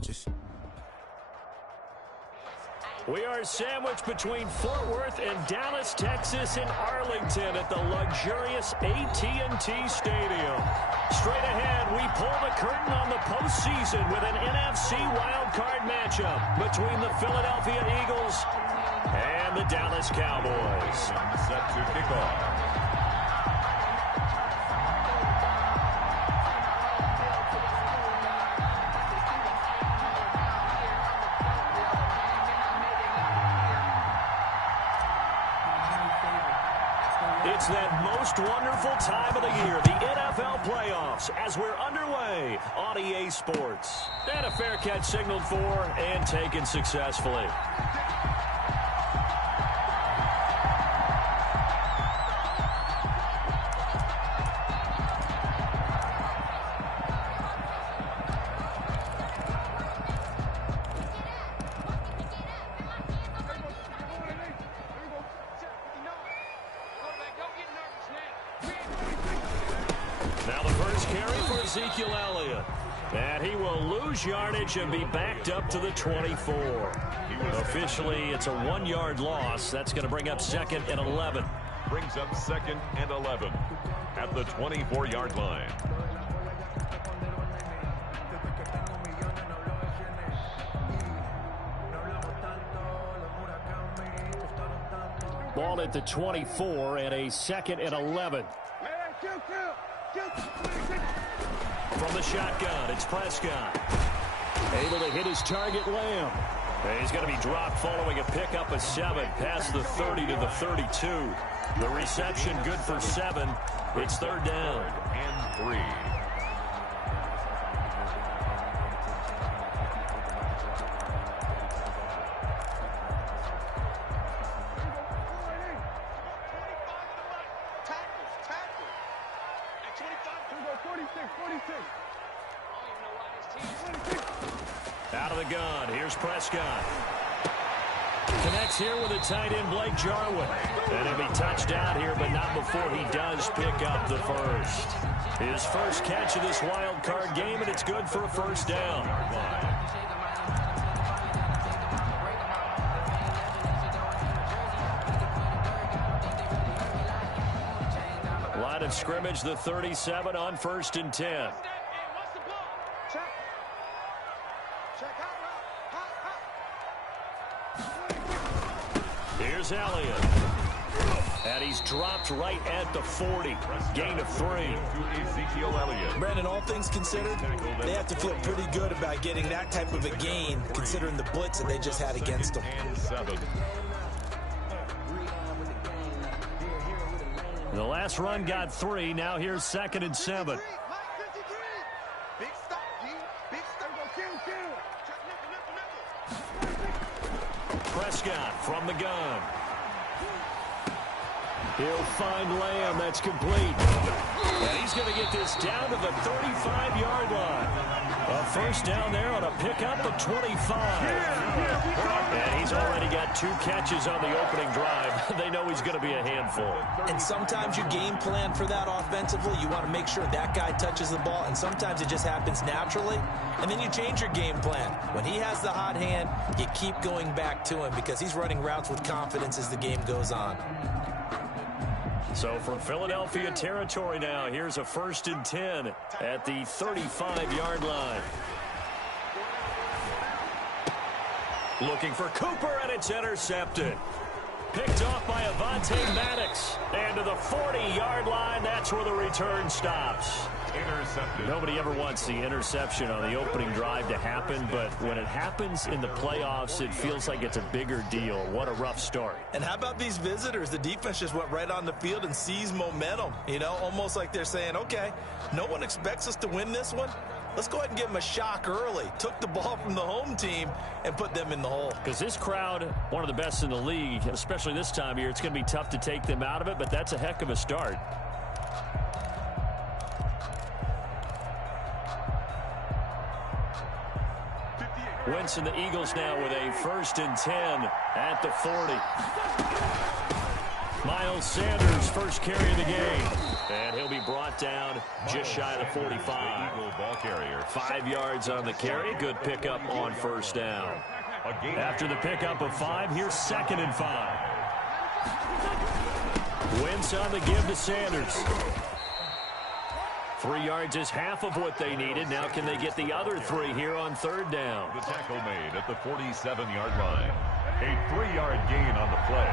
gorgeous. We are sandwiched between Fort Worth and Dallas, Texas, and Arlington at the luxurious AT&T Stadium. Straight ahead, we pull the curtain on the postseason with an NFC wildcard matchup between the Philadelphia Eagles and the Dallas Cowboys. Set to kick off. It's that most wonderful time of the year, the NFL playoffs, as we're underway on EA Sports. And a fair catch signaled for and taken successfully. Now the first carry for Ezekiel Elliott. And he will lose yardage and be backed up to the 24. Officially, it's a 1-yard loss. That's going to bring up 2nd and 11. Brings up 2nd and 11 at the 24-yard line. Ball at the 24 and a 2nd and 11. From the shotgun, it's Prescott. Able to hit his target, Lamb. And he's going to be dropped following a pickup of 7 past the 30 to the 32. The reception good for 7. It's 3rd down. And 3. Out of the gun, here's Prescott. Connects here with a tight end, Blake Jarwin. And he'll be touched out here, but not before he does pick up the first. His first catch of this wild card game, and it's good for a 1st down. Line of scrimmage, the 37 on 1st and 10. Here's Elliott. And he's dropped right at the 40. Gain of 3. Ezekiel Elliott. Brandon, all things considered, they have to feel pretty good about getting that type of a gain, considering the blitz that they just had against them. And 7. The last run got 3. Now here's 2nd and 7. Prescott from the gun. He'll find Lamb. That's complete. And he's going to get this down to the 35-yard line. A 1st down there on a pickup of 25. And he's already got 2 catches on the opening drive. They know he's going to be a handful. And sometimes you game plan for that offensively. You want to make sure that guy touches the ball, and sometimes it just happens naturally. And then you change your game plan. When he has the hot hand, you keep going back to him because he's running routes with confidence as the game goes on. So from Philadelphia territory now, here's a 1st and 10 at the 35-yard line. Looking for Cooper, and it's intercepted. Picked off by Avonte Maddox. And to the 40-yard line, that's where the return stops. Intercepted. Nobody ever wants the interception on the opening drive to happen, but when it happens in the playoffs, it feels like it's a bigger deal. What a rough start. And how about these visitors? The defense just went right on the field and seized momentum. You know, almost like they're saying, okay, no one expects us to win this one. Let's go ahead and give them a shock early. Took the ball from the home team and put them in the hole. Because this crowd, one of the best in the league, especially this time of year, it's going to be tough to take them out of it, but that's a heck of a start. Wentz and the Eagles now with a 1st and 10 at the 40. Miles Sanders, first carry of the game. And he'll be brought down just shy of the 45. Ball carrier. 5 yards on the carry. Good pickup on first down. After the pickup of 5, here's 2nd and 5. Wentz on the give to Sanders. 3 yards is half of what they needed. Now can they get the other 3 here on 3rd down? The tackle made at the 47-yard line. A 3-yard gain on the play.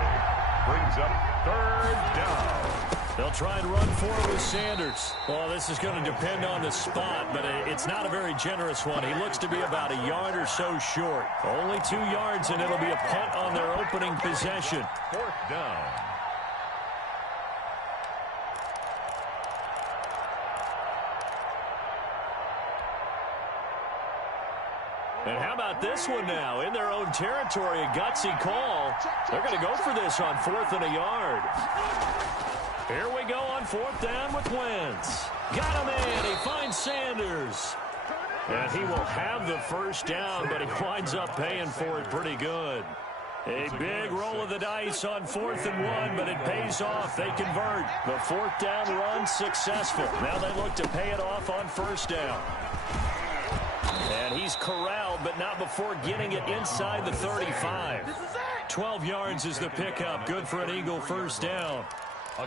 Brings up 3rd down. They'll try and run for it with Sanders. Well, this is going to depend on the spot, but it's not a very generous one. He looks to be about a yard or so short. Only 2 yards, and it'll be a punt on their opening possession. 4th down. And how about this one now? In their own territory, a gutsy call. They're going to go for this on 4th and a yard. Here we go on 4th down with Wentz. Got him in. He finds Sanders. And he will have the first down, but he winds up paying for it pretty good. A big roll of the dice on 4th and 1, but it pays off. They convert. The 4th down run successful. Now they look to pay it off on 1st down. And he's corralled, but not before getting it inside the 35. 12 yards is the pickup. Good for an Eagle first down.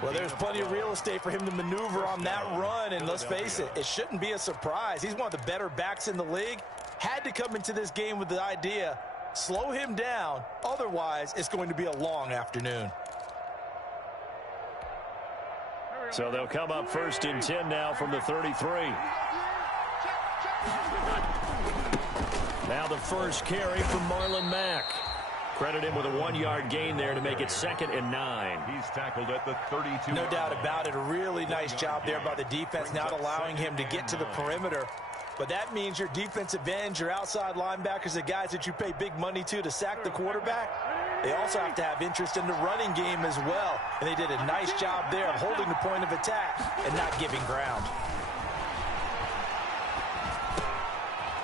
Well, there's plenty of real estate for him to maneuver on that run, and let's face it, it shouldn't be a surprise. He's one of the better backs in the league. Had to come into this game with the idea, slow him down, otherwise it's going to be a long afternoon. So they'll come up 1st and 10 now from the 33. Now the first carry from Marlon Mack. Credit him with a 1-yard gain there to make it 2nd and 9. He's tackled at the 32. No doubt about it. A really nice job there by the defense, not allowing him to get to the perimeter. But that means your defensive ends, your outside linebackers, the guys that you pay big money to sack the quarterback, they also have to have interest in the running game as well. And they did a nice job there of holding the point of attack and not giving ground.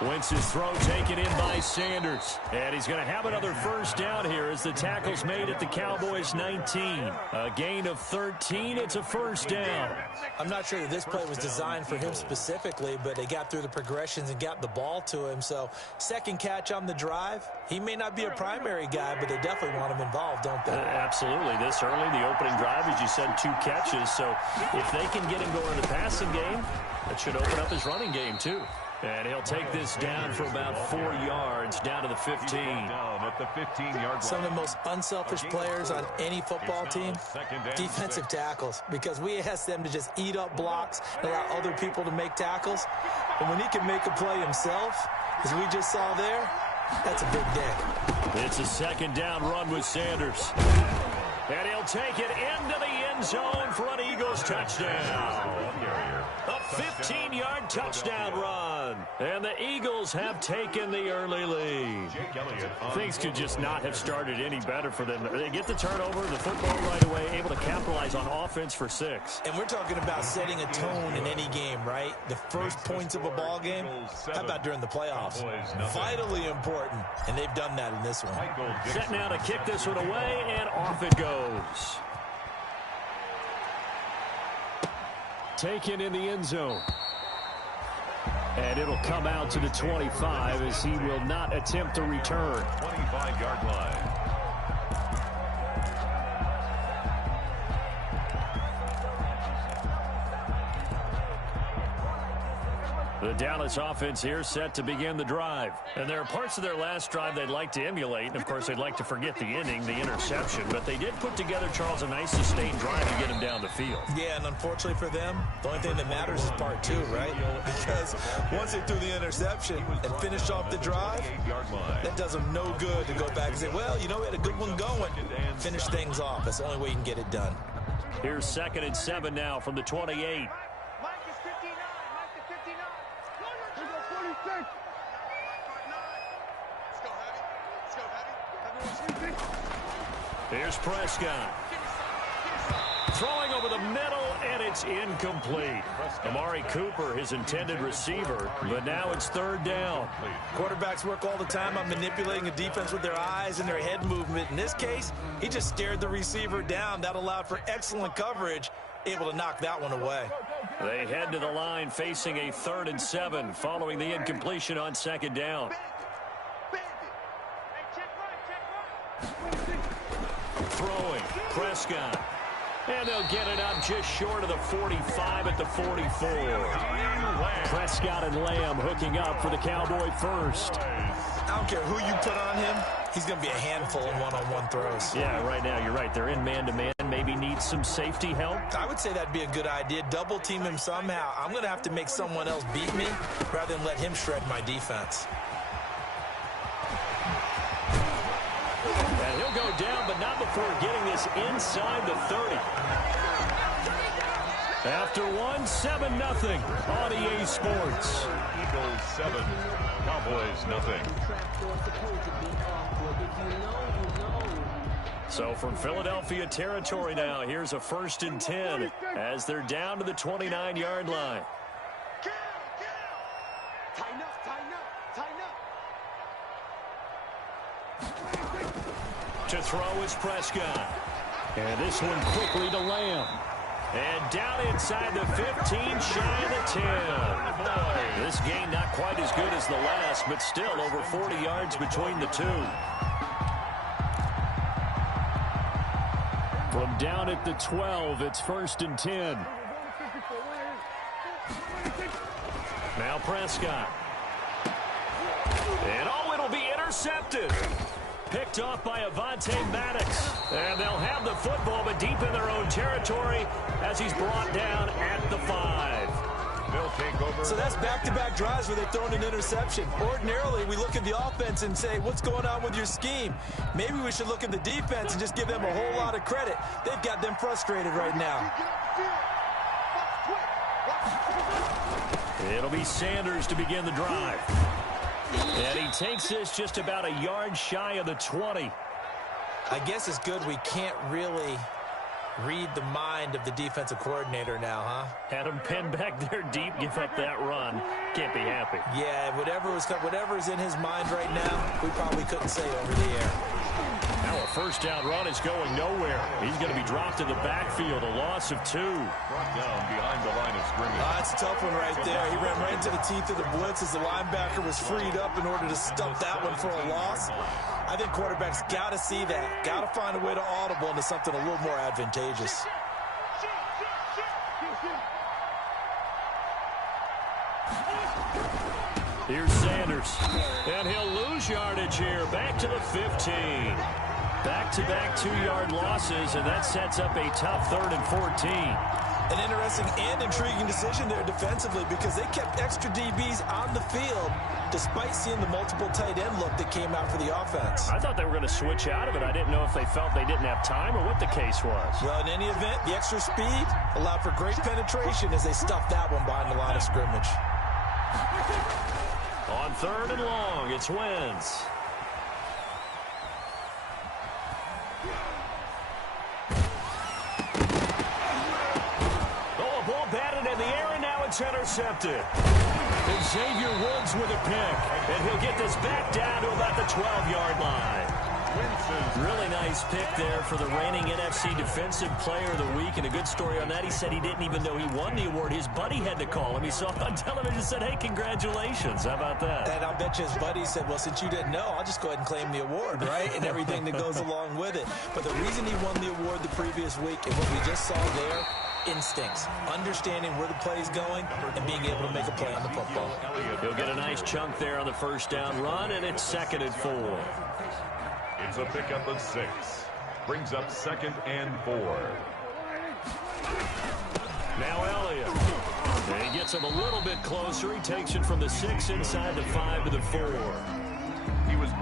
Wentz's throw taken in by Sanders. And he's going to have another first down here as the tackle's made at the Cowboys' 19. A gain of 13. It's a first down. I'm not sure that this play was designed for him specifically, but they got through the progressions and got the ball to him. So 2nd catch on the drive. He may not be a primary guy, but they definitely want him involved, don't they? Absolutely. This early, the opening drive, as you said, 2 catches. So if they can get him going in the passing game, that should open up his running game too. And he'll take this down for about 4 yards, down to the 15. Down at the 15-yard line. Some of the most unselfish players on any football team, defensive tackles, because we ask them to just eat up blocks and allow other people to make tackles. And when he can make a play himself, as we just saw there, that's a big day. It's a 2nd down run with Sanders. And he'll take it into the end zone for an Eagles touchdown. A 15-yard touchdown run. And the Eagles have taken the early lead. Things could just not have started any better for them. They get the turnover, the football right away, able to capitalize on offense for 6. And we're talking about setting a tone in any game, right? The first points of a ball game. How about during the playoffs? Vitally important. And they've done that in this one. Set now to kick this one away, and off it goes. Taken in the end zone. And it'll come out to the 25 as he will not attempt to return. 25-yard line. The Dallas offense here set to begin the drive. And there are parts of their last drive they'd like to emulate. And, of course, they'd like to forget the inning, the interception. But they did put together, Charles, a nice sustained drive to get him down the field. Yeah, and unfortunately for them, the only thing that matters is part 2, right? Because once they threw the interception and finished off the drive, that does them no good to go back and say, well, you know, we had a good one going. Finish things off. That's the only way you can get it done. Here's 2nd and 7 now from the 28. Here's Prescott. Throwing over the middle, and it's incomplete. Amari Cooper, his intended receiver, but now it's third down. Quarterbacks work all the time on manipulating a defense with their eyes and their head movement. In this case, he just stared the receiver down. That allowed for excellent coverage, able to knock that one away. They head to the line facing a 3rd and 7 following the incompletion on 2nd down. Throwing, Prescott. And they'll get it up just short of the 45 at the 44. Prescott and Lamb hooking up for the Cowboy first. I don't care who you put on him. He's going to be a handful in one-on-one throws. Yeah, right now, you're right. They're in man-to-man. Maybe need some safety help. I would say that'd be a good idea. Double team him somehow. I'm going to have to make someone else beat me rather than let him shred my defense. And he'll go down, but not before getting this inside the 30. After 7-0 on EA Sports. Eagles 7, Cowboys nothing. So from Philadelphia territory now, here's a 1st and 10 as they're down to the 29-yard line. To throw is Prescott. And this one quickly to Lamb. And down inside the 15, shy of the 10. This gain not quite as good as the last, but still over 40 yards between the two. From down at the 12, it's 1st and 10. Now Prescott. And it'll be intercepted. Picked off by Avonte Maddox. And they'll have the football, but deep in their own territory as he's brought down at the 5. They'll take over. So that's back-to-back drives where they've thrown an interception. Ordinarily, we look at the offense and say, what's going on with your scheme? Maybe we should look at the defense and just give them a whole lot of credit. They've got them frustrated right now. It'll be Sanders to begin the drive. And he takes this just about a yard shy of the 20. I guess it's good we can't really read the mind of the defensive coordinator now, huh? Had him pinned back there deep, give up that run. Can't be happy. Yeah, whatever's in his mind right now, we probably couldn't say over the air. Now a 1st down run is going nowhere. He's going to be dropped in the backfield, a loss of 2. Brought down behind the line of scrimmage. That's a tough one right there. He ran right into the teeth of the blitz as the linebacker was freed up in order to stuff that one for a loss. I think quarterbacks got to see that. Got to find a way to audible into something a little more advantageous. Here's Sanders. And he'll lose yardage here. Back to the 15. Back-to-back 2-yard losses, and that sets up a tough 3rd and 14. An interesting and intriguing decision there defensively because they kept extra DBs on the field despite seeing the multiple tight end look that came out for the offense. I thought they were going to switch out of it. I didn't know if they felt they didn't have time or what the case was. Well, in any event, the extra speed allowed for great penetration as they stuffed that one behind the line of scrimmage. On 3rd and long, it's Wentz. Oh, a ball batted in the air, and now it's intercepted. And Xavier Woods with a pick, and he'll get this back down to about the 12-yard line. Really nice pick there for the reigning NFC Defensive Player of the Week, and a good story on that. He said he didn't even know he won the award. His buddy had to call him. He saw it on television and said, hey, congratulations. How about that? And I'll bet you his buddy said, well, since you didn't know, I'll just go ahead and claim the award, right? And everything that goes along with it. But the reason he won the award the previous week and what we just saw there, instincts, understanding where the play is going, and being able to make a play on the football. He'll get a nice chunk there on the 1st down run, and it's 2nd and 4. It's a pickup of 6. Brings up 2nd and 4. Now Elliott. And he gets him a little bit closer. He takes it from the 6 inside the 5 to the 4.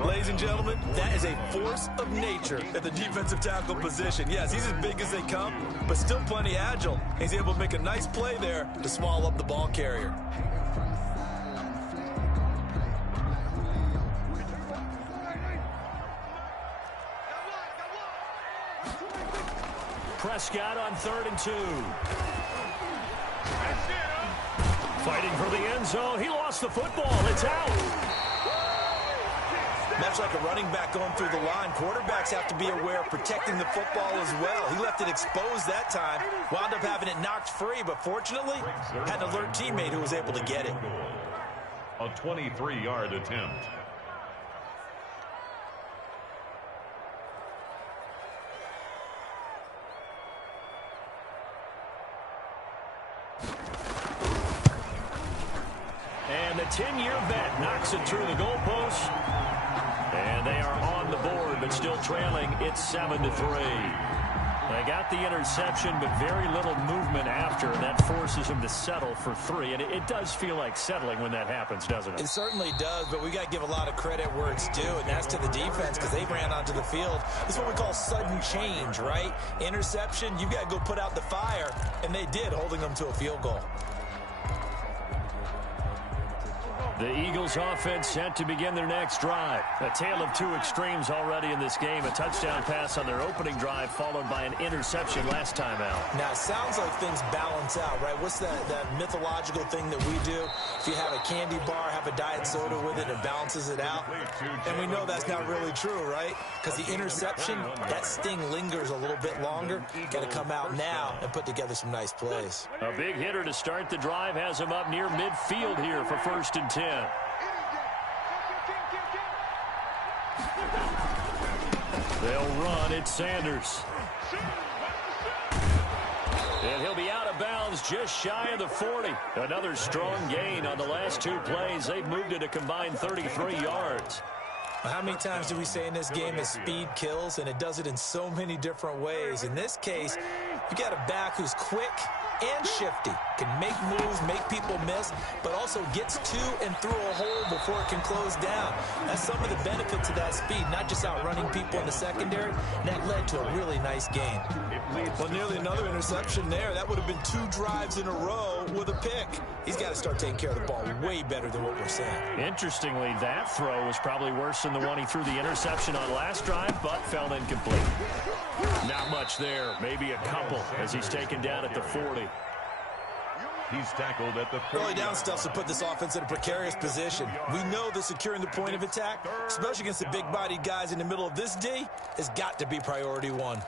Ladies and gentlemen, that is a force of nature at the defensive tackle position. Yes, he's as big as they come, but still plenty agile. He's able to make a nice play there to swallow up the ball carrier. Prescott on 3rd and 2. Fighting for the end zone. He lost the football. It's out. Much like a running back going through the line, quarterbacks have to be aware of protecting the football as well. He left it exposed that time, wound up having it knocked free, but fortunately had an alert teammate who was able to get it. A 23-yard attempt. And the 10-year vet knocks it through the goalpost. And they are on the board, but still trailing. It's 7-3. They got the interception, but very little movement after, and that forces them to settle for 3. And it does feel like settling when that happens, doesn't it? It certainly does, but we got to give a lot of credit where it's due, and that's to the defense because they ran onto the field. This is what we call sudden change, right? Interception, you got to go put out the fire, and they did, holding them to a field goal. The Eagles offense set to begin their next drive. A tale of two extremes already in this game. A touchdown pass on their opening drive followed by an interception last time out. Now, it sounds like things balance out, right? What's that mythological thing that we do? If you have a candy bar, have a diet soda with it, it balances it out. And we know that's not really true, right? Because the interception, that sting lingers a little bit longer. Got to come out now and put together some nice plays. A big hitter to start the drive has him up near midfield here for 1st and 10. They'll run. It's Sanders. And he'll be out of bounds just shy of the 40. Another strong gain on the last 2 plays. They've moved it a combined 33 yards. How many times do we say in this game that speed kills, and it does it in so many different ways? In this case, you got a back who's quick and shifty, can make moves, make people miss, but also gets to and through a hole before it can close down. That's some of the benefits of that speed, not just outrunning people in the secondary. And that led to a really nice game. Well, nearly another interception there. That would have been 2 drives in a row with a pick. He's got to start taking care of the ball way better than what we're saying. Interestingly, that throw was probably worse than the one he threw the interception on last drive, but fell incomplete. Not much there, maybe a couple as he's taken down at the 40. He's tackled at the 40. Early down stuff to put this offense in a precarious position. We know that securing the point of attack, especially against the big-bodied guys in the middle of this D, has got to be priority 1.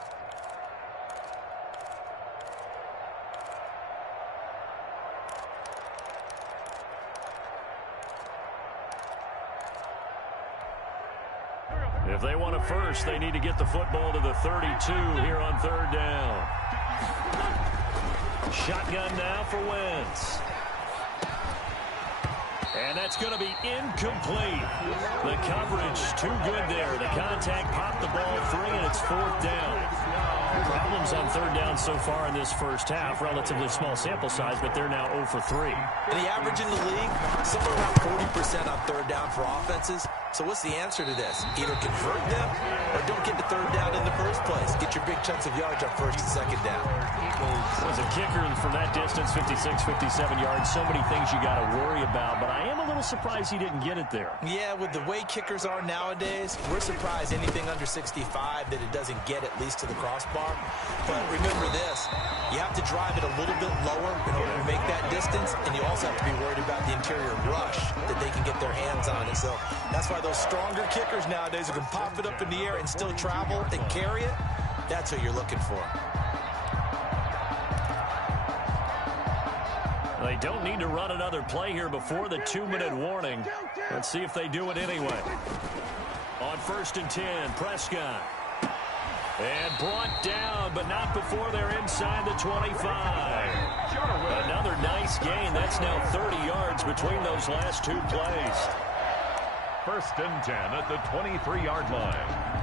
If they want a first, they need to get the football to the 32 here on 3rd down. Shotgun now for Wentz. And that's going to be incomplete. The coverage too good there. The contact popped the ball free, and it's 4th down. Problems on 3rd down so far in this first half. Relatively small sample size, but they're now 0 for 3. And the average in the league, somewhere around 40% on 3rd down for offenses. So what's the answer to this? Either convert them or don't get the 3rd down in the first place. Get your big chunks of yards on 1st and 2nd down. Was a kicker from that distance, 56, 57 yards. So many things you got to worry about, but I am a little surprised he didn't get it there. Yeah, with the way kickers are nowadays, we're surprised anything under 65 that it doesn't get at least to the crossbar. But remember this, you have to drive it a little bit lower in order to make that distance, and you also have to be worried about the interior rush that they can get their hands on it. So that's why those stronger kickers nowadays who can pop it up in the air and still travel and carry it, that's what you're looking for. They don't need to run another play here before the 2-minute warning. Let's see if they do it anyway. On 1st and 10, Prescott. And brought down, but not before they're inside the 25. Another nice gain. That's now 30 yards between those last 2 plays. 1st and 10 at the 23-yard line.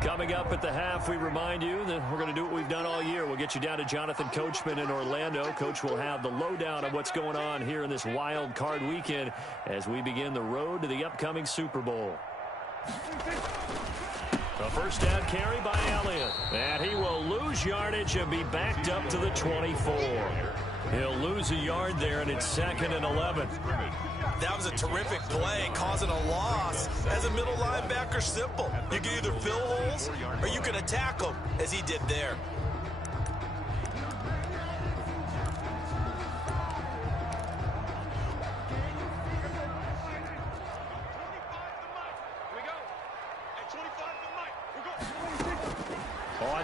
Coming up at the half, we remind you that we're going to do what we've done all year. We'll get you down to Jonathan Coachman in Orlando. Coach will have the lowdown of what's going on here in this wild card weekend as we begin the road to the upcoming Super Bowl. A first down carry by Elliott. And he will lose yardage and be backed up to the 24. He'll lose a yard there, and it's 2nd and 11. That was a terrific play, causing a loss. As a middle linebacker, simple. You can either fill holes or you can attack them, as he did there.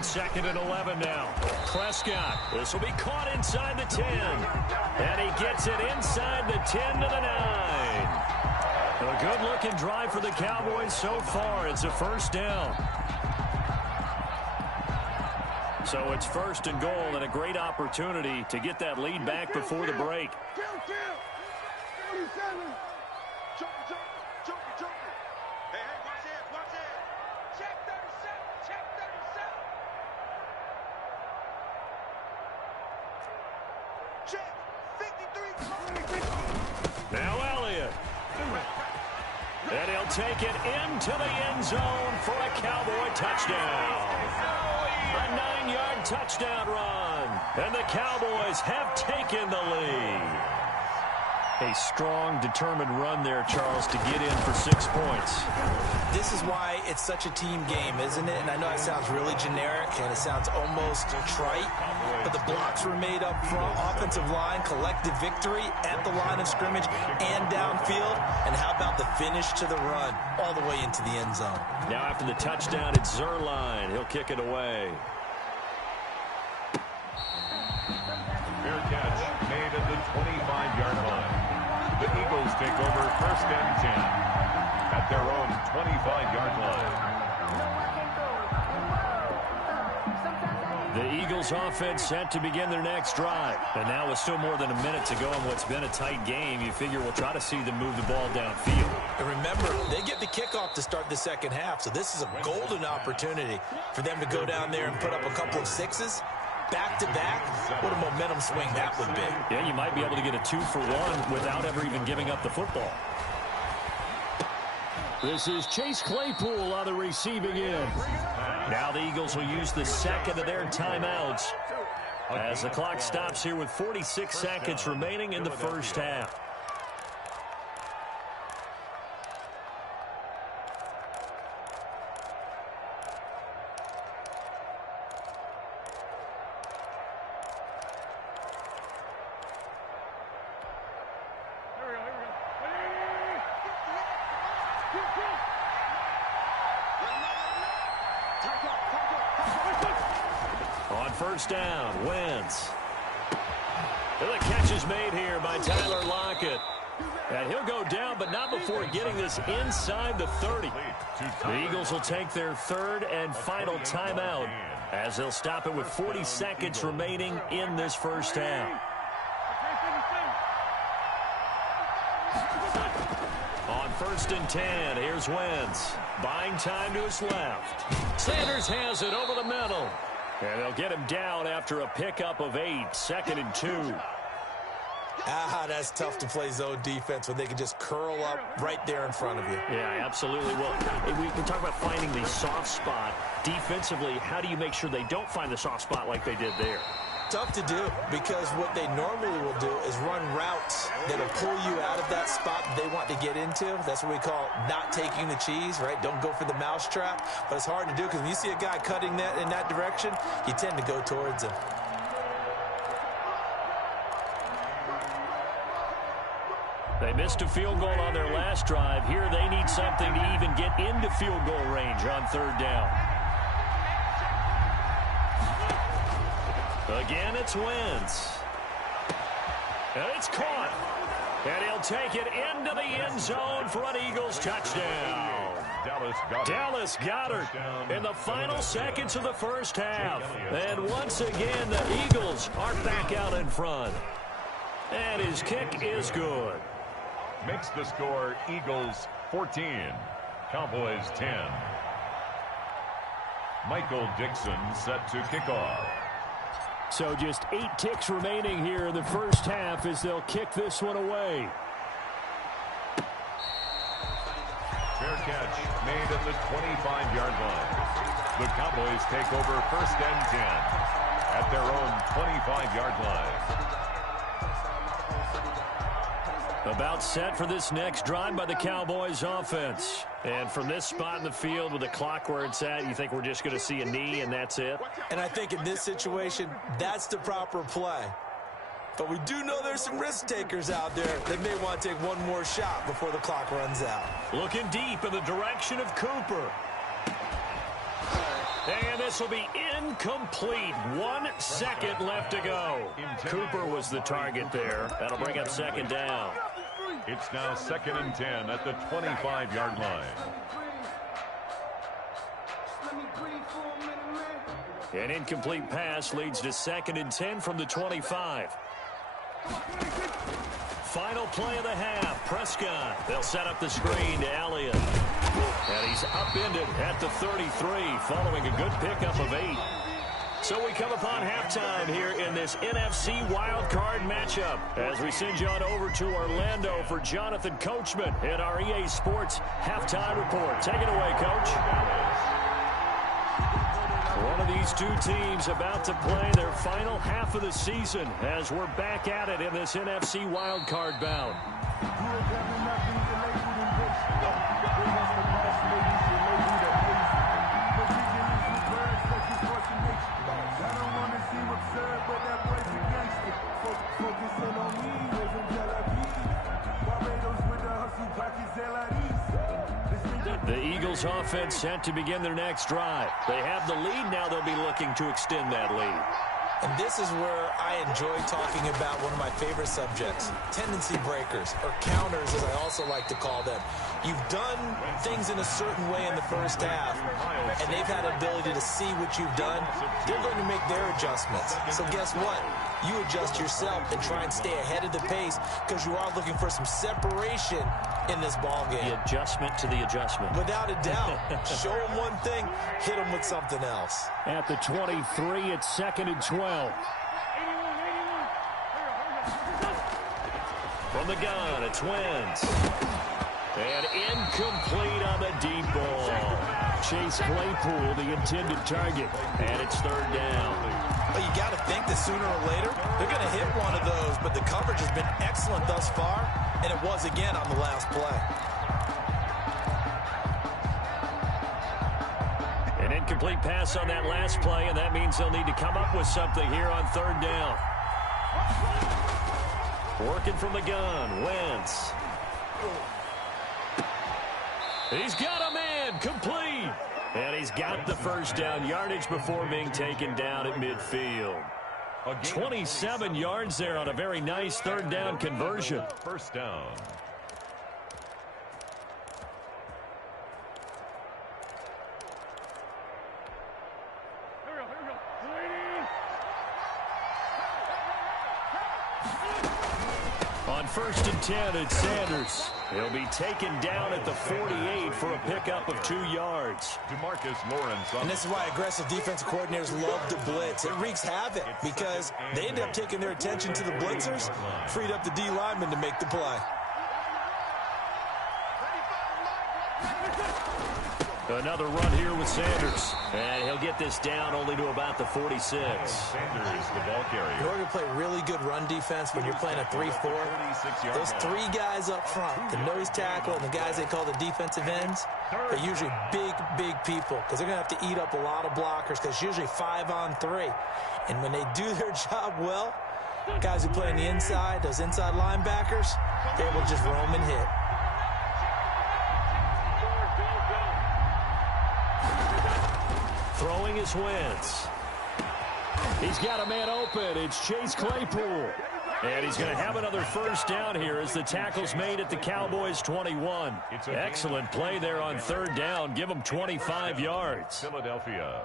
2nd and 11 now. Prescott. This will be caught inside the 10. And he gets it inside the 10 to the 9. A good-looking drive for the Cowboys so far. It's a first down. So it's 1st and goal and a great opportunity to get that lead back before the break. Now Elliott. And he'll take it into the end zone for a Cowboy touchdown. A 9-yard touchdown run. And the Cowboys have taken the lead. A strong, determined run there, Charles, to get in for 6 points. This is why it's such a team game, isn't it? And I know it sounds really generic and it sounds almost trite, but the blocks were made up front, offensive line, collective victory at the line of scrimmage and downfield. And how about the finish to the run all the way into the end zone? Now after the touchdown, it's Zerline. He'll kick it away. Fair catch made at the 25-yard line. The Eagles take over 1st and 10 at their own 25-yard line. The Eagles offense set to begin their next drive. And now with still more than a minute to go in what's been a tight game, you figure we'll try to see them move the ball downfield. And remember, they get the kickoff to start the second half, so this is a golden opportunity for them to go down there and put up a couple of sixes. Back-to-back, what a momentum swing that would be. Yeah, you might be able to get a 2-for-1 without ever even giving up the football. This is Chase Claypool on the receiving end. Now the Eagles will use the 2nd of their timeouts as the clock stops here with 46 seconds remaining in the first half. On first down, Wentz. The catch is made here by Tyler Lockett. And he'll go down, but not before getting this inside the 30. The Eagles will take their 3rd and final timeout as they'll stop it with 40 seconds remaining in this first half. On 1st and 10, here's Wentz. Buying time to his left. Sanders has it over the middle. And they'll get him down after a pickup of 8, 2nd and 2. That's tough to play zone defense when they can just curl up right there in front of you. Yeah, absolutely. Well, we talk about finding the soft spot. Defensively, how do you make sure they don't find the soft spot like they did there? Tough to do, because what they normally will do is run routes that'll pull you out of that spot that they want to get into. That's what we call not taking the cheese, right? Don't go for the mousetrap. But it's hard to do because when you see a guy cutting that in that direction, you tend to go towards him. They missed a field goal on their last drive. Here they need something to even get into field goal range on 3rd down. Again, it's Wentz. And it's caught. And he'll take it into the end zone for an Eagles touchdown. Dallas Goedert in the final seconds of the first half. And once again, the Eagles are back out in front. And his kick is good. Makes the score Eagles 14, Cowboys 10. Michael Dixon set to kick off. So just 8 ticks remaining here in the first half as they'll kick this one away. Fair catch made at the 25-yard line. The Cowboys take over 1st and 10 at their own 25-yard line. About set for this next drive by the Cowboys offense. And from this spot in the field with the clock where it's at, you think we're just going to see a knee and that's it? And I think in this situation, that's the proper play. But we do know there's some risk takers out there that may want to take one more shot before the clock runs out. Looking deep in the direction of Cooper. And this will be incomplete. 1 second left to go. Cooper was the target there. That'll bring up second down. It's now 2nd and 10 at the 25-yard line. An incomplete pass leads to 2nd and 10 from the 25. Final play of the half. Prescott. They'll set up the screen to Elliott. And he's upended at the 33 following a good pickup of 8. So we come upon halftime here in this NFC wildcard matchup as we send you on over to Orlando for Jonathan Coachman in our EA Sports halftime report. Take it away, Coach. One of these two teams about to play their final half of the season as we're back at it in this NFC wildcard bout. The Eagles offense set to begin their next drive. They have the lead now. They'll be looking to extend that lead. And this is where I enjoy talking about one of my favorite subjects, tendency breakers, or counters as I also like to call them. You've done things in a certain way in the first half, and they've had an ability to see what you've done. They're going to make their adjustments. So guess what? You adjust yourself and try and stay ahead of the pace because you are looking for some separation in this ball game. The adjustment to the adjustment. Without a doubt. Show them one thing, hit them with something else. At the 23, it's 2nd and 12. From the gun, it's Wentz. And incomplete on the deep ball. Chase Claypool, the intended target. And it's 3rd down. Well, you got to think that sooner or later, they're going to hit one of those. But the coverage has been excellent thus far. And it was again on the last play. An incomplete pass on that last play, and that means they'll need to come up with something here on 3rd down. Working from the gun, Wentz. He's got a man, complete. And he's got the first down yardage before being taken down at midfield. 27 yards there on a very nice 3rd down conversion. 1st down. On 1st and 10, it's Sanders. He'll be taken down at the 48 for a pickup of 2 yards. DeMarcus Lawrence. And this is why aggressive defensive coordinators love to blitz. It wreaks havoc because they end up taking their attention to the blitzers, freed up the D lineman to make the play. Another run here with Sanders. And he'll get this down only to about the 46. Sanders, the ball carrier. In order to play really good run defense when you're playing a 3-4, those 3 guys up front, the nose tackle and the guys they call the defensive ends, are usually big, big people because they're going to have to eat up a lot of blockers because it's usually 5 on 3. And when they do their job well, guys who play on the inside, those inside linebackers, they will just roam and hit. Throwing is Wentz. He's got a man open. It's Chase Claypool. And he's going to have another first down here as the tackle's made at the Cowboys' 21. Excellent play there on 3rd down. Give them 25 yards. Philadelphia.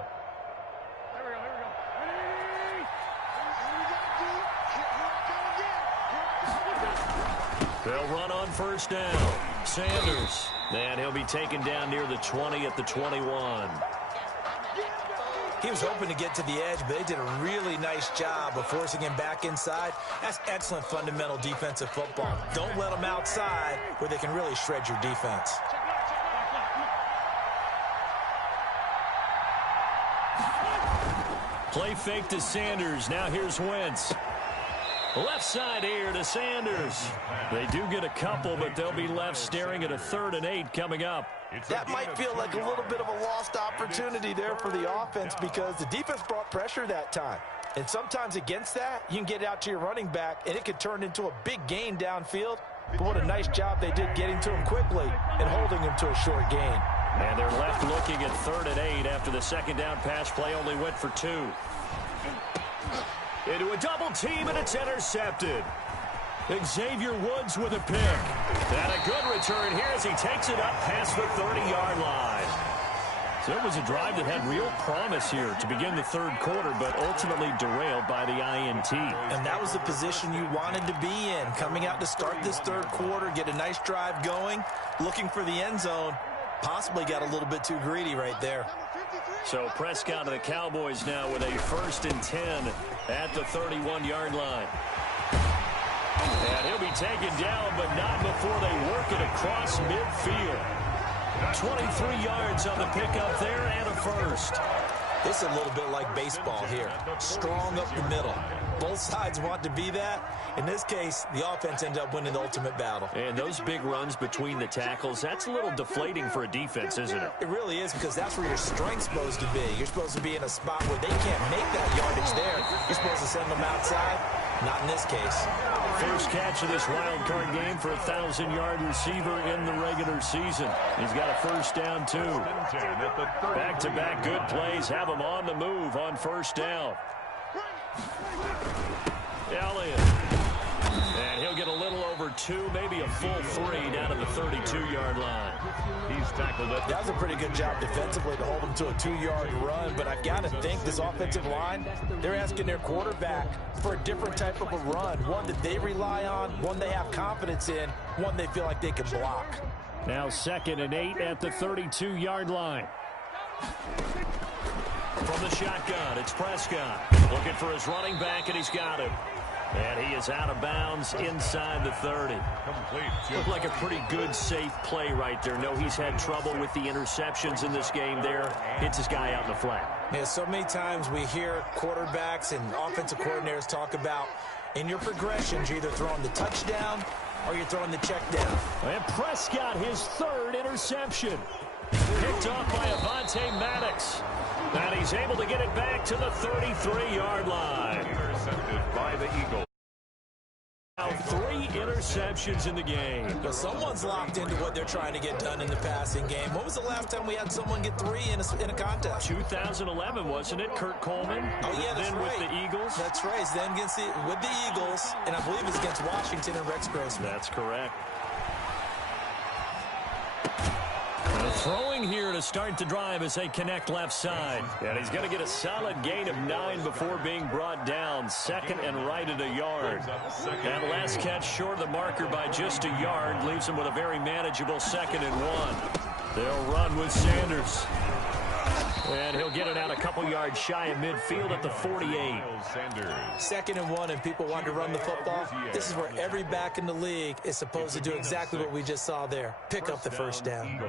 They'll run on 1st down. Sanders. And he'll be taken down near the 20 at the 21. He was hoping to get to the edge, but they did a really nice job of forcing him back inside. That's excellent fundamental defensive football. Don't let them outside where they can really shred your defense. Play fake to Sanders. Now here's Wentz. Left side here to Sanders. They do get a couple, but they'll be left staring at a 3rd and 8 coming up. That might feel like a little bit of a lost opportunity there for the offense because the defense brought pressure that time. And sometimes against that, you can get out to your running back, and it could turn into a big gain downfield. But what a nice job they did getting to him quickly and holding him to a short gain. And they're left looking at 3rd and 8 after the second down pass play only went for 2. Into a double team, and it's intercepted. Xavier Woods with a pick. And a good return here as he takes it up past the 30-yard line. So it was a drive that had real promise here to begin the 3rd quarter, but ultimately derailed by the INT. And that was the position you wanted to be in. Coming out to start this 3rd quarter, get a nice drive going, looking for the end zone. Possibly got a little bit too greedy right there. So Prescott of the Cowboys now with a 1st and 10 at the 31-yard line. And he'll be taken down, but not before they work it across midfield. 23 yards on the pickup there and a 1st. This is a little bit like baseball here. Strong up the middle. Both sides want to be that. In this case, the offense ended up winning the ultimate battle. And those big runs between the tackles, that's a little deflating for a defense, isn't it? It really is, because that's where your strength's supposed to be. You're supposed to be in a spot where they can't make that yardage there. You're supposed to send them outside. Not in this case. First catch of this wild card game for a 1,000-yard receiver in the regular season. He's got a 1st down, too. Back-to-back good plays have him on the move on 1st down. Elliott. And he'll get a little over 2, maybe a full 3 down to the 32-yard line. He's tackled it. That was a pretty good job defensively to hold him to a 2-yard run, but I've got to think this offensive line, they're asking their quarterback for a different type of a run, one that they rely on, one they have confidence in, one they feel like they can block. Now 2nd and 8 at the 32-yard line. From the shotgun, it's Prescott. Looking for his running back, and he's got him. And he is out of bounds inside the 30. Complete. Looked like a pretty good, safe play right there. No, he's had trouble with the interceptions in this game there. Hits his guy out in the flat. Yeah, so many times we hear quarterbacks and offensive coordinators talk about in your progressions, you're either throwing the touchdown or you're throwing the check down. And Prescott, his 3rd interception. Picked off by Avonte Maddox. And he's able to get it back to the 33-yard line. Intercepted by the Eagles. Now 3 interceptions in the game. But someone's locked into what they're trying to get done in the passing game. When was the last time we had someone get 3 in a contest? 2011, wasn't it? Kurt Coleman. Oh, yeah, that's then right. With the Eagles. That's right. It's then with the Eagles, and I believe it's against Washington and Rex Grossman. That's correct. Throwing here to start the drive as they connect left side. And he's going to get a solid gain of 9 before being brought down. 2nd and right at a yard. That last catch short of the marker by just a yard leaves him with a very manageable 2nd and 1. They'll run with Sanders. And he'll get it out a couple yards shy of midfield at the 48. 2nd and 1, and people want to run the football. This is where every back in the league is supposed to do exactly what we just saw there. Pick up the 1st down.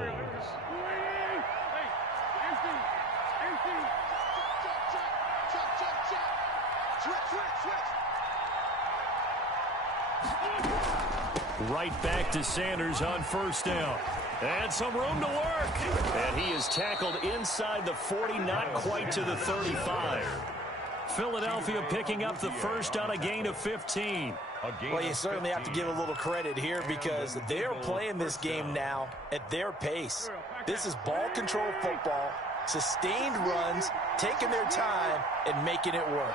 Right back to Sanders on 1st down. And some room to work. And he is tackled inside the 40, not quite to the 35. Philadelphia picking up the 1st on a gain of 15. Well, you certainly have to give a little credit here because they're playing this game now at their pace. This is ball control football, sustained runs, taking their time, and making it work.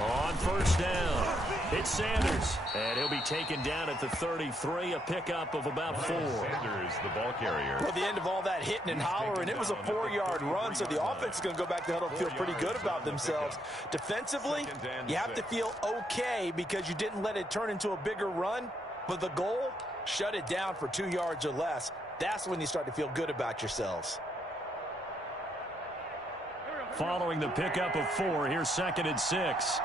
On 1st down, it's Sanders. And he'll be taken down at the 33, a pickup of about 4. Sanders, the ball carrier. Well, the end of all that hitting and hollering, it was a 4-yard run, so the offense is going to go back to huddle, feel pretty good about themselves. Defensively, you have to feel okay because you didn't let it turn into a bigger run, but the goal, shut it down for 2 yards or less. That's when you start to feel good about yourselves. Following the pickup of 4, here's 2nd and 6.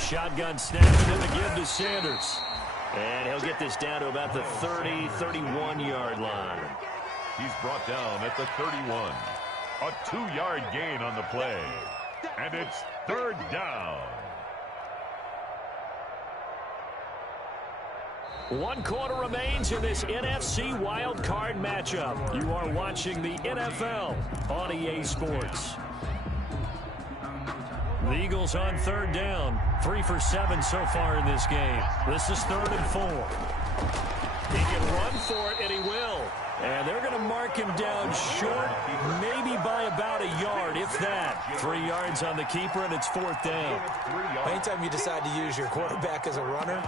Shotgun snap and then the give to Sanders. And he'll get this down to about the 30, 31-yard line. He's brought down at the 31. A 2-yard gain on the play. And it's 3rd down. One quarter remains in this NFC Wild Card matchup. You are watching the NFL on EA Sports. The Eagles on third down. 3 for 7 so far in this game. This is 3rd and 4. He can run for it, and he will. And they're going to mark him down short, maybe by about a yard, if that. 3 yards on the keeper, and it's 4th down. Anytime you decide to use your quarterback as a runner,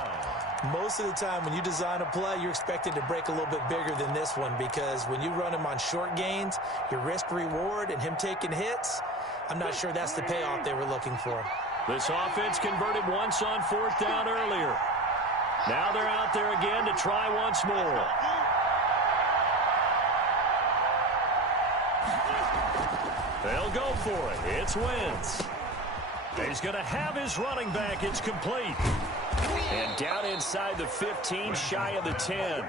most of the time when you design a play, you're expected to break a little bit bigger than this one, because when you run him on short gains, your risk-reward and him taking hits, I'm not sure that's the payoff they were looking for. This offense converted once on 4th down earlier. Now they're out there again to try once more. They'll go for it. It's Wentz. He's going to have his running back. It's complete. And down inside the 15, shy of the 10.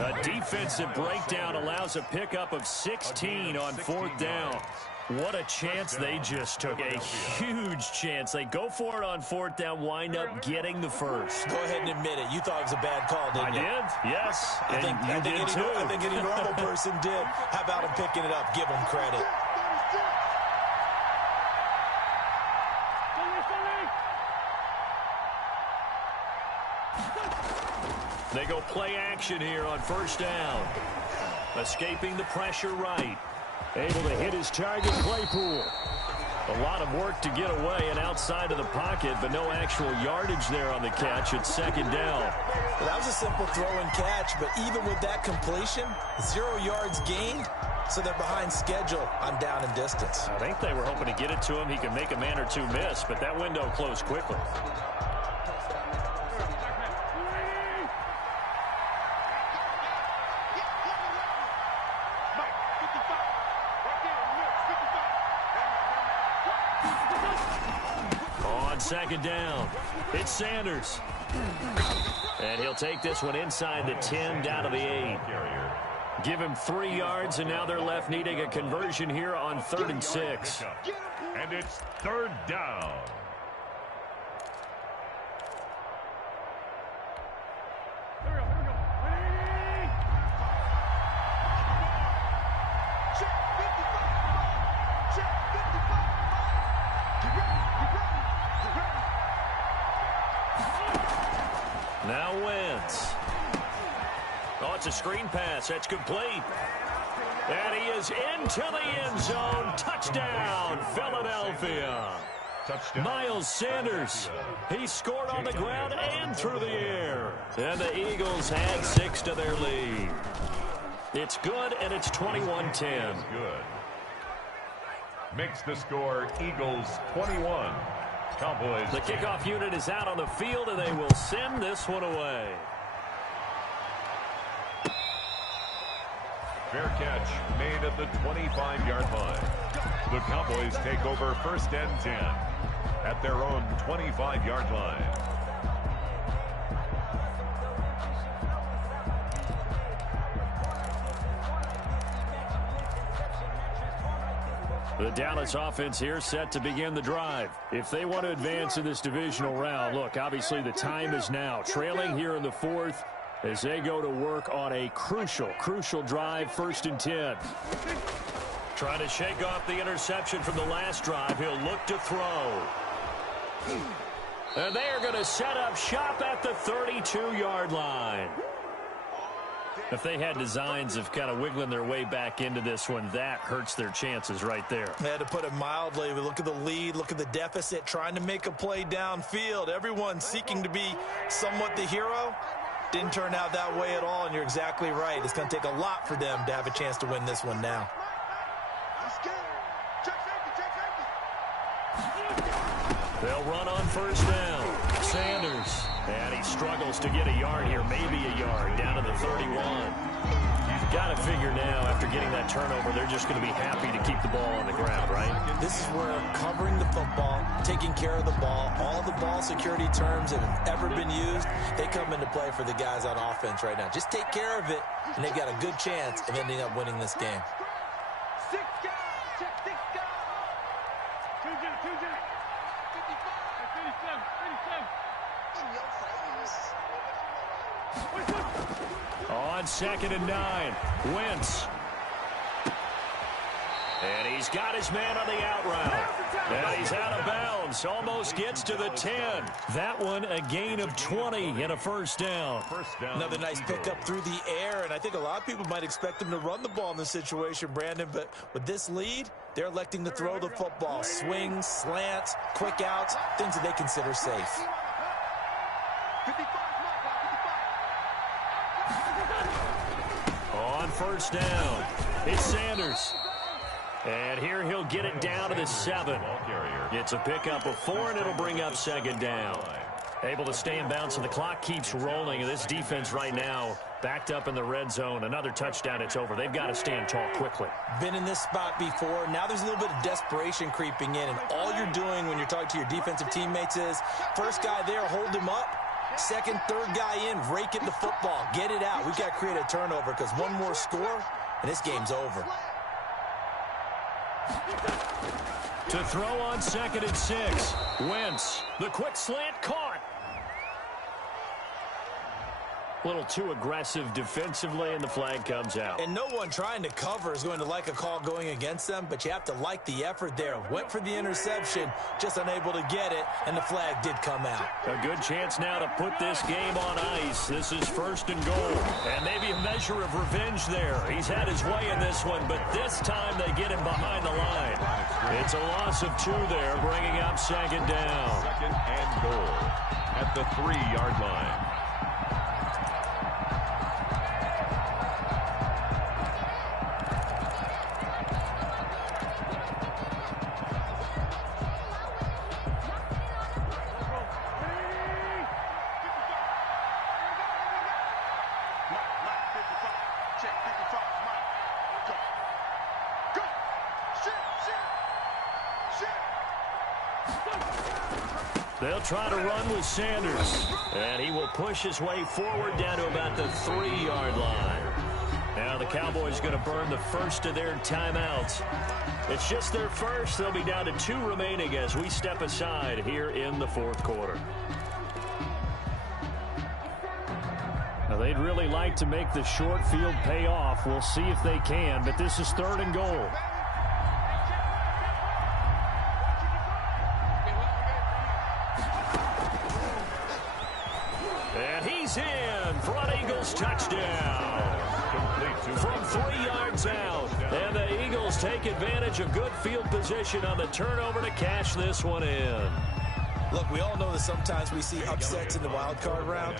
A defensive breakdown allows a pickup of 16 on 4th down. What a chance they just took. A huge chance. They go for it on 4th down, wind up getting the first. Go ahead and admit it. You thought it was a bad call, didn't you? I did, yes. I think any normal person did. How about him picking it up? Give him credit. They go play action here on 1st down. Escaping the pressure right. Able to hit his target, Claypool. A lot of work to get away and outside of the pocket, but no actual yardage there on the catch. It's 2nd down. Well, that was a simple throw and catch, but even with that completion, 0 yards gained, so they're behind schedule on down and distance. I think they were hoping to get it to him. He could make a man or two miss, but that window closed quickly. On 2nd down, it's Sanders. And he'll take this one inside the 10, down to the 8. Give him 3 yards, and now they're left needing a conversion here on 3rd and 6. And it's 3rd down. Now Wentz. Oh, it's a screen pass. That's complete. And he is into the end zone. Touchdown, Philadelphia. Touchdown. Miles Sanders. He scored on the ground and through the air. And the Eagles add 6 to their lead. It's good, and it's 21-10. Good. Makes the score Eagles 21. Cowboys. The kickoff unit is out on the field, and they will send this one away. Fair catch made at the 25-yard line. The Cowboys take over 1st and 10 at their own 25-yard line. The Dallas offense here set to begin the drive. If they want to advance in this divisional round, look, obviously the time is now. Trailing here in the 4th as they go to work on a crucial drive, 1st and 10. Trying to shake off the interception from the last drive. He'll look to throw. And they are going to set up shop at the 32-yard line. If they had designs of kind of wiggling their way back into this one, that hurts their chances right there. Yeah, to put it mildly, we look at the lead, look at the deficit, trying to make a play downfield. Everyone seeking to be somewhat the hero. Didn't turn out that way at all, and you're exactly right. It's going to take a lot for them to have a chance to win this one now. They'll run on 1st down. Sanders. And he struggles to get a yard here, maybe a yard, down to the 31. You've got to figure now, after getting that turnover, they're just going to be happy to keep the ball on the ground, right? This is where covering the football, taking care of the ball, all the ball security terms that have ever been used, they come into play for the guys on offense right now. Just take care of it, and they've got a good chance of ending up winning this game. On 2nd and 9, Wentz. And he's got his man on the out route. And he's out of bounds. Almost gets to the 10. That one a gain of 20 and a first down. Another nice pickup through the air, and I think a lot of people might expect him to run the ball in this situation, Brandon, but with this lead, they're electing to throw the football. Swings, slants, quick outs, things that they consider safe. On first down, it's Sanders. And here he'll get it down to the 7. It's a pickup of 4, and it'll bring up 2nd down. Able to stay in bounds, and the clock keeps rolling. And this defense right now backed up in the red zone. Another touchdown, it's over. They've got to stand tall quickly. Been in this spot before. Now there's a little bit of desperation creeping in, and all you're doing when you're talking to your defensive teammates is, first guy there, hold him up. Second, third guy in, rake it the football. Get it out. We've got to create a turnover because one more score, and this game's over. To throw on 2nd and 6. Wentz. The quick slant caught. A little too aggressive defensively, and the flag comes out. And no one trying to cover is going to like a call going against them, but you have to like the effort there. Went for the interception, just unable to get it, and the flag did come out. A good chance now to put this game on ice. This is 1st and goal. And maybe a measure of revenge there. He's had his way in this one, but this time they get him behind the line. It's a loss of 2 there, bringing up 2nd down. 2nd and goal at the 3-yard line. They'll try to run with Sanders. And he will push his way forward down to about the 3-yard line. Now the Cowboys going to burn the first of their timeouts. It's just their first. They'll be down to 2 remaining as we step aside here in the 4th quarter. Now they'd really like to make the short field pay off. We'll see if they can, but this is 3rd and goal. In front, Eagles touchdown from 3 yards out, and the Eagles take advantage of good field position on the turnover to cash this one in. Look, we all know that sometimes we see upsets in the wild card round,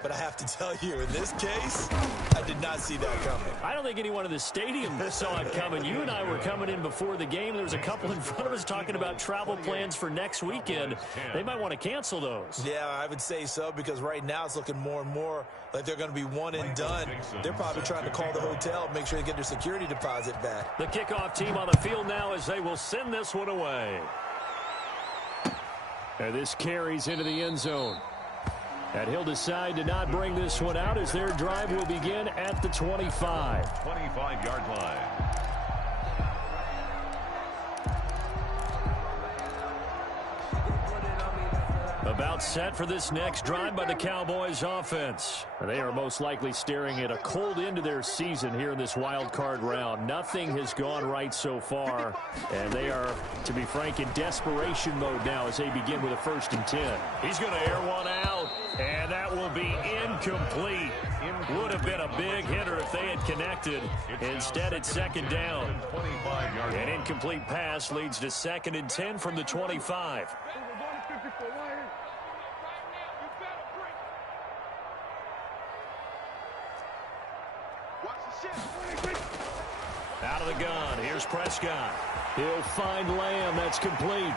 but I have to tell you, in this case, I did not see that coming. I don't think anyone in the stadium saw it coming. You and I were coming in before the game. There was a couple in front of us talking about travel plans for next weekend. They might want to cancel those. Yeah, I would say so, because right now it's looking more and more like they're going to be one and done. They're probably trying to call the hotel, make sure they get their security deposit back. The kickoff team on the field now as they will send this one away. And this carries into the end zone. And he'll decide to not bring this one out as their drive will begin at the 25. 25-yard line. About set for this next drive by the Cowboys offense. They are most likely staring at a cold end to their season here in this wild card round. Nothing has gone right so far, and they are, to be frank, in desperation mode now as they begin with a 1st and 10. He's going to air one out, and that will be incomplete. Would have been a big hitter if they had connected. Instead, it's 2nd down. An incomplete pass leads to 2nd and 10 from the 25. Out of the gun, here's Prescott. He'll find Lamb, that's complete.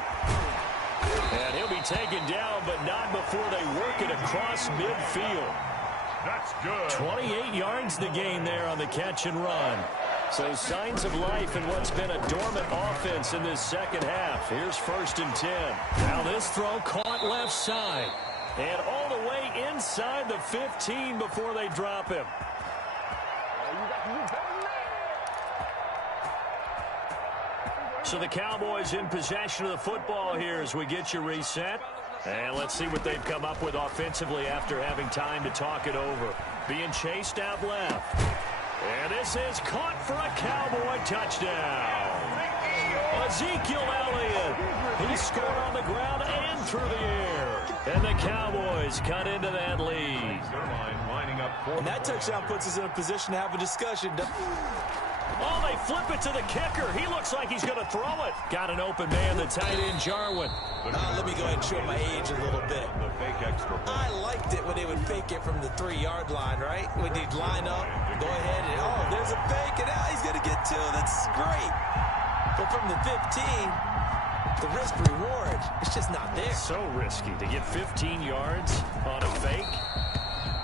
And he'll be taken down, but not before they work it across midfield. That's good. 28 yards the gain there on the catch and run. So signs of life in what's been a dormant offense in this second half. Here's 1st and 10. Now this throw caught left side. And all the way inside the 15 before they drop him. So the Cowboys in possession of the football here as we get you reset. And let's see what they've come up with offensively after having time to talk it over. Being chased out left. And this is caught for a Cowboy touchdown. Ezekiel Elliott. He scored on the ground and through the air. And the Cowboys cut into that lead. And that touchdown puts us in a position to have a discussion. Oh, they flip it to the kicker. He looks like he's going to throw it. Got an open man, the tight end, Jarwin. Let me go ahead and show my age a little bit. I liked it when they would fake it from the 3-yard line, right? When they'd line up, go ahead, and oh, there's a fake, and now he's going to get 2. That's great. But from the 15, the risk-reward, it's just not there. So risky to get 15 yards on a fake.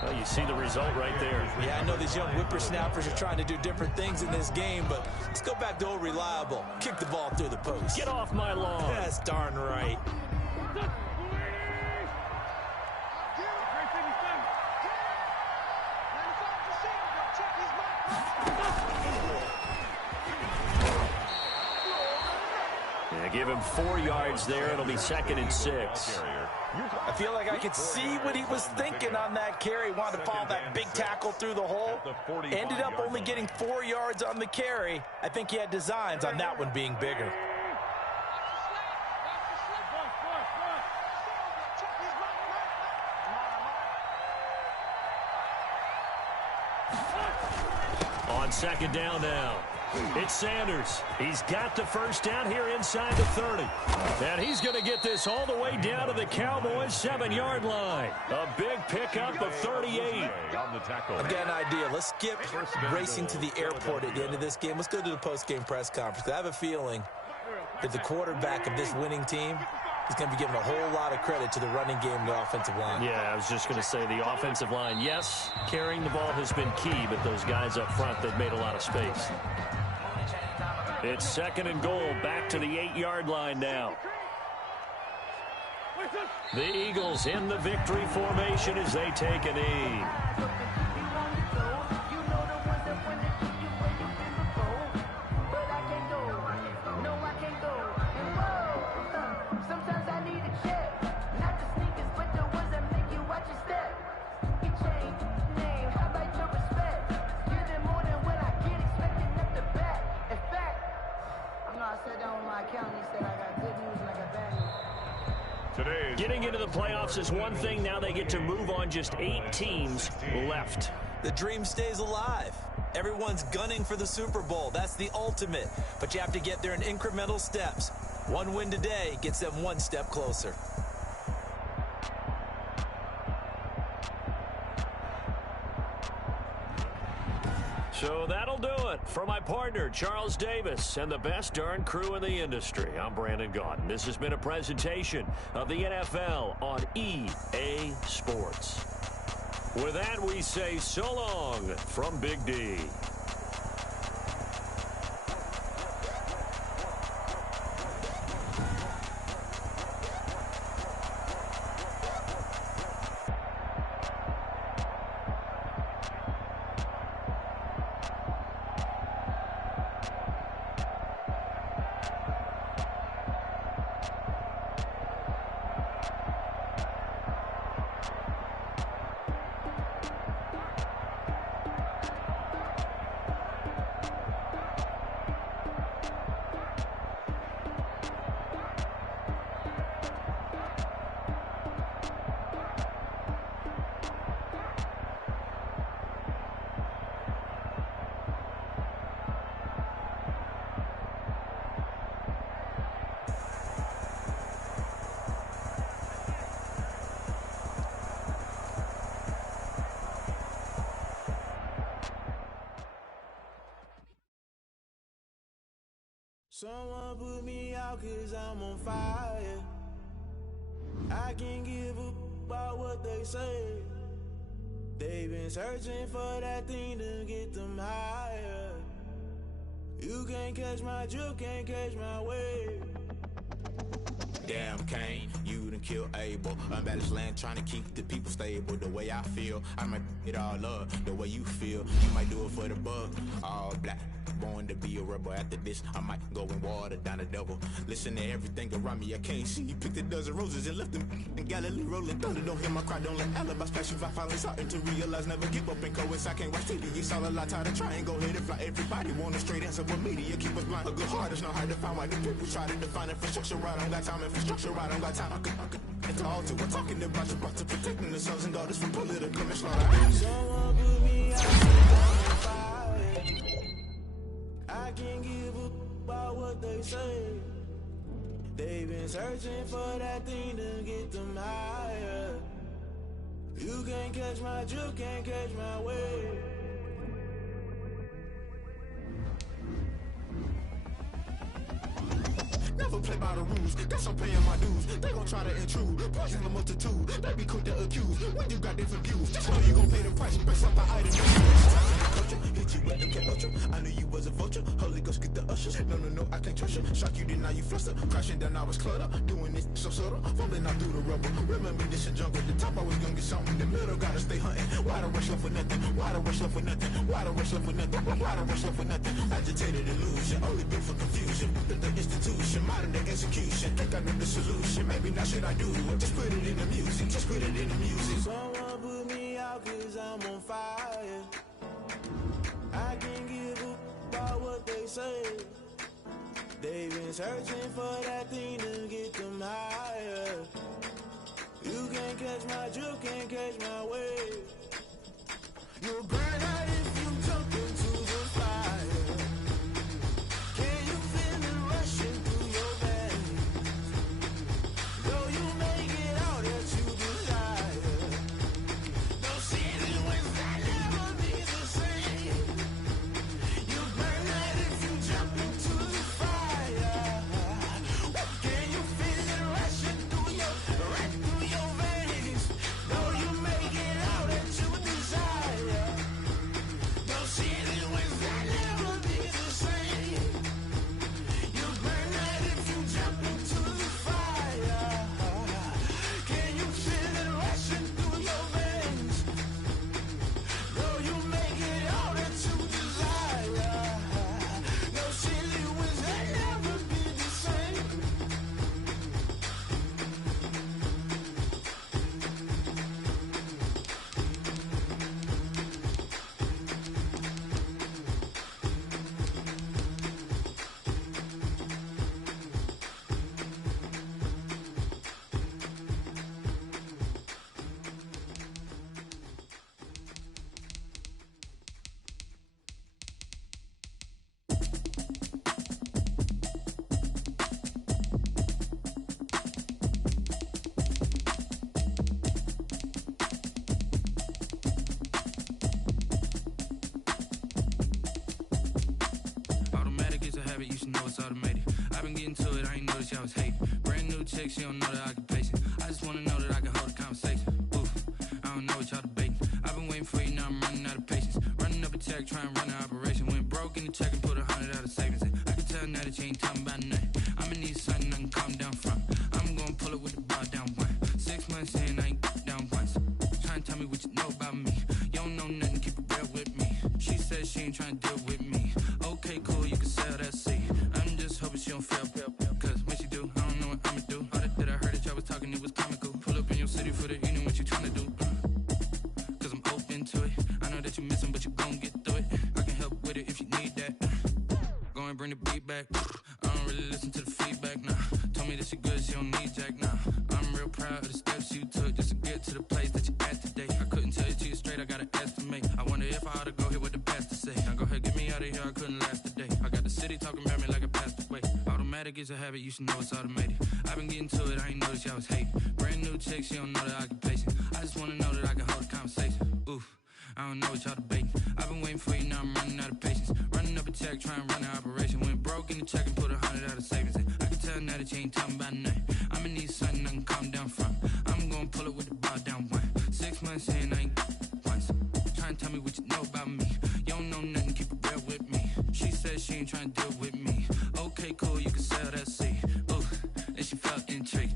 Well, you see the result right there. Yeah, I know these young whippersnappers are trying to do different things in this game, but let's go back to old reliable. Kick the ball through the post. Get off my lawn. That's darn right. Yeah, give him 4 yards there. It'll be 2nd and 6. I feel like I could see what he was thinking on that carry. Wanted to follow that big tackle through the hole. Ended up only getting 4 yards on the carry. I think he had designs on that one being bigger. On 2nd down now. It's Sanders. He's got the first down here inside the 30. And he's going to get this all the way down to the Cowboys' 7-yard line. A big pickup of 38. I've got an idea. Let's skip racing to the airport at the end of this game. Let's go to the post-game press conference. I have a feeling that the quarterback of this winning team is going to be giving a whole lot of credit to the running game and the offensive line. Yeah, I was just going to say the offensive line, yes, carrying the ball has been key, but those guys up front, they've made a lot of space. It's 2nd and goal, back to the 8-yard line now. The Eagles in the victory formation as they take a knee. Getting into the playoffs is one thing. Now they get to move on. Just 8 teams left. The dream stays alive. Everyone's gunning for the Super Bowl. That's the ultimate. But you have to get there in incremental steps. One win today gets them one step closer. So that'll do it for my partner, Charles Davis, and the best darn crew in the industry. I'm Brandon Gaudin. This has been a presentation of the NFL on EA Sports. With that, we say so long from Big D. Someone put me out 'cause I'm on fire. I can't give up about what they say. They've been searching for that thing to get them higher. You can't catch my drift, can't catch my wave. Damn, Kane, you done killed Abel. Unbalanced land trying to keep the people stable. The way I feel, I might it all up. The way you feel, you might do it for the bug. All black, born to be a rebel. After this, I might go and water down the devil. Listen to everything around me, I can't see. Picked a dozen roses and left them in Galilee rolling thunder. Don't hear my cry, don't let alibis pass you. I finally starting to realize, never give up and coincide. I can't watch TV, it's all a lot. Tired of trying, go ahead and fly. Everybody want a straight answer, but media keep us blind. A good heart is not hard to find. Why the people try to define infrastructure? I don't got time, infrastructure, I don't got time. I could it's all to we're talking about protecting the sons and daughters from political manslaughter. Someone put me out on fire. I can't give a about what they say. They've been searching for that thing to get them higher. You can't catch my drift, can't catch my wave. Never play by the rules, guess I'm paying my dues. They gon' try to intrude, poison the multitude. They be quick to accuse, when you got different views. Just know you gon' pay the price, based off the item. Culture, hit you with them cat ultra. I knew you was a vulture, Holy Ghost get the ushers. No, I can't trust you. Shock you, then now you fluster. Crashing down, I was clutter. Doing this so subtle, falling out through the rubble. Remember this a jungle, the top I was gonna get something. In the middle, gotta stay hunting. Why the rush left for nothing? Why the rush left for nothing? Why the rush left for nothing? Why the rush left for nothing? Agitated illusion, only built for confusion. The institution, modern day execution. Think I know the solution. Maybe now should I do it? Just put it in the music. Just put it in the music. Someone put me out 'cause I'm on fire. I can't give a about what they say. They've been searching for that thing to get them higher. You can't catch my drift, can't catch my wave. You'll burn out if you jump into the fire. Can you feel it rushing through your veins? Though you make it out that you desire. Those seasons when I never be the same. You burn out if you jump into the fire. Can you feel it rushing through your veins? Though you make it out that you desire. Those seasons when I never be the same. You burn out if you jump into the fire. Can you feel it rushing through your veins? Though you make it out that you desire. No silly winds that never be the same. Automatic is a habit, you should know it's automated. I've been getting to it, I ain't noticed y'all was hating. Brand new chick, she don't know the occupation. I just wanna know that I can hold a conversation. Oof, I don't know what y'all debating. I've been waiting for you, now I'm running out of patience. Running up a check, trying to run an operation. Went broke in the check and put 100 out of savings in. I can tell now that you ain't talking about nothing. I'ma need something I can calm down from. I'm gonna pull it with the bar down one. 6 months in, I ain't down once. Trying to tell me what you know about me. You don't know nothing, keep it real with me. She said she ain't trying to deal with me. Okay, cool, you can sell that seat. I'm just hoping she don't fail. Cause when she do, I don't know what I'ma do. All that I heard that y'all was talking, it was comical. Pull up in your city for the evening, what you trying to do? Cause I'm open to it. I know that you missing, but you gon' get through it. I can help with it if you need that. Go and bring the beat back. I don't really listen to the feedback, nah. Told me that she good, she don't need jack, nah. I'm real proud of the steps you took just to get to the place that you at today. I couldn't tell you to you straight, I gotta estimate. I wonder if I ought to go hear what the pastor say. Now go ahead, get me out of here, I couldn't last a day. I got the city talking about me like I passed away. Automatic is a habit, you should know it's automated. I've been getting to it, I ain't noticed y'all was hating. Brand new chick, she don't know the occupation. I just wanna know that I can hold a conversation. Oof, I don't know what y'all debating. I've been waiting for you, now I'm running out of patience. Running up a check, trying to run an operation. Went broke in the check and put 100 out of savings in. I can tell now that you ain't talking about nothing. I'ma need something I can calm down from. I'm gonna pull it with the bar down one. 6 months in, I ain't once. Trying to tell me what you know about me. You don't know nothing, keep it real with me. She said she ain't trying to deal with me. Okay, cool, you can sell that seat. Ooh, and she felt intrigued.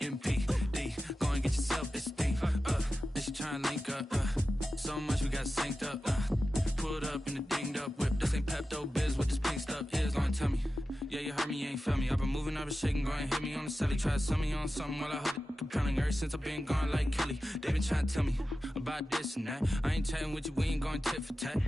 LMPD. Go and get your self-esteem and she tryna link up. So much we got synced up. Pulled up in the dinged up whip. This ain't Pepto-Biz, what this pink stuff is. Gonna tell me. Yeah, you heard me, you ain't felt me. I've been moving out of shaking, go and hit me on the celly. Try to sell me on something while I heard it compelling. Ever since I've been gone like Kelly, they been trying to tell me about this and that. I ain't chatting with you, we ain't going tit for tat.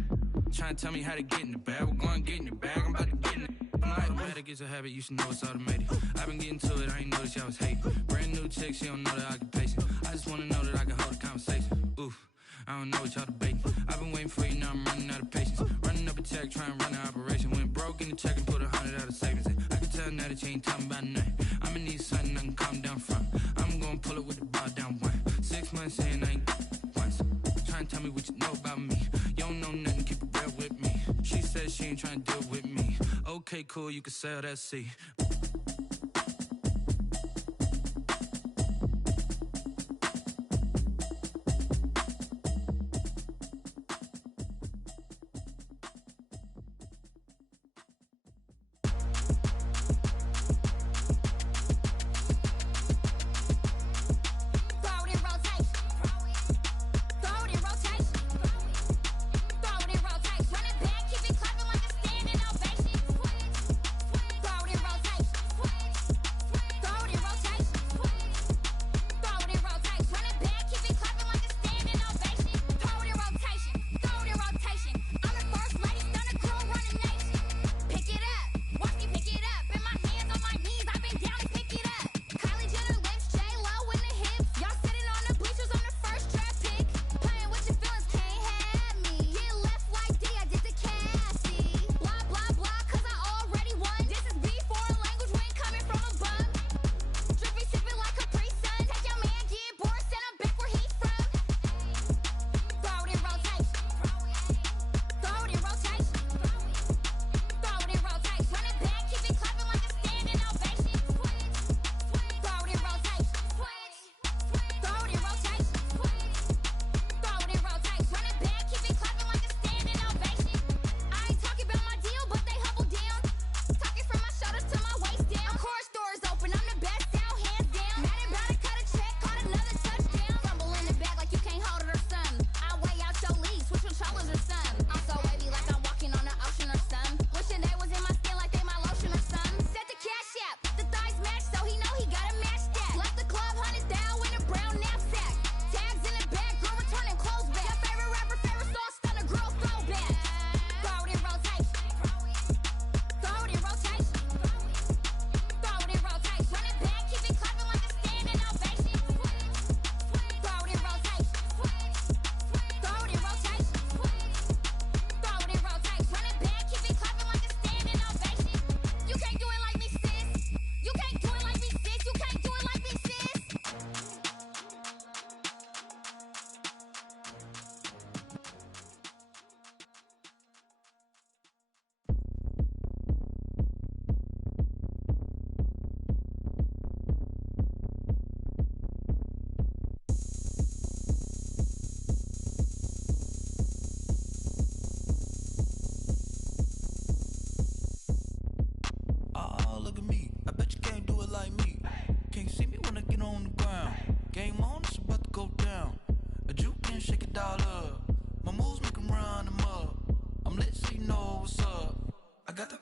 Trying to tell me how to get in the bag. We're going to get in your bag, I'm about to get in it. I'm like, automatic is a habit, you should know it's automated. I've been getting to it, I ain't noticed y'all was hating. Brand new chick, she don't know that I can pace it. I just wanna know that I can hold a conversation. Oof, I don't know what y'all debating. I've been waiting for you, now I'm running out of patience. Running up a check, trying to run an operation. Went broke in the check and put 100 out of savings in. I can tell now that you ain't talking about nothing. I'ma need something I can calm down from. I'm gonna pull it with the bar down one. 6 months in, I ain't once. Trying to tell me what you know about me. You don't know nothing, keep it real with me. She said she ain't trying to deal with me. Okay, cool, you can sell that C.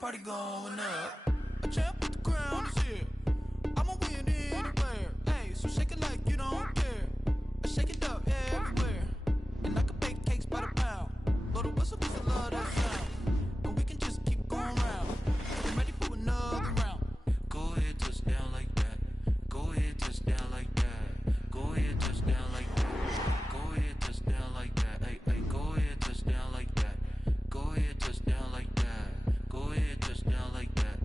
Party going up. A champ with the crown is here. I'ma win anywhere. Hey, so shake it like you don't care. I shake it up everywhere. And I can bake cakes by the pound. Blow the whistle 'cause I love that sound. And we can just keep going round. I'm ready for another round. Go ahead, touch down like that. Go ahead, touch down like that. Go ahead, touch down like that. Go ahead, touch down like that. Hey, hey, go ahead, touch down like that. Go ahead, touch down like that. Go ahead, touch down like that.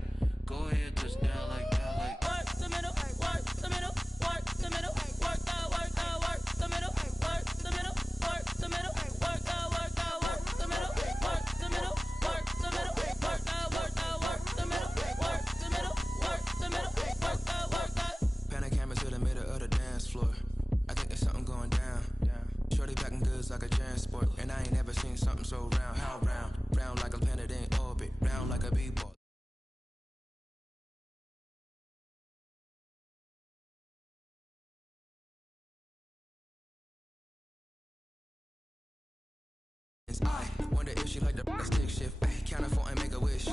Go ahead, touch down like that. Like work the middle, work the middle, work the middle, work the middle, work the middle, work the middle, work the middle, work the middle, work the middle, work the middle, work the middle, work the middle, work the. Pan a camera to the middle of the dance floor. I think there's something going down. Shorty packing goods like a transport, and I ain't never seen something so round. How round? Round like a planet in orbit, round like a b-ball. Wonder if she like the stick shift. Can't afford and make a wish.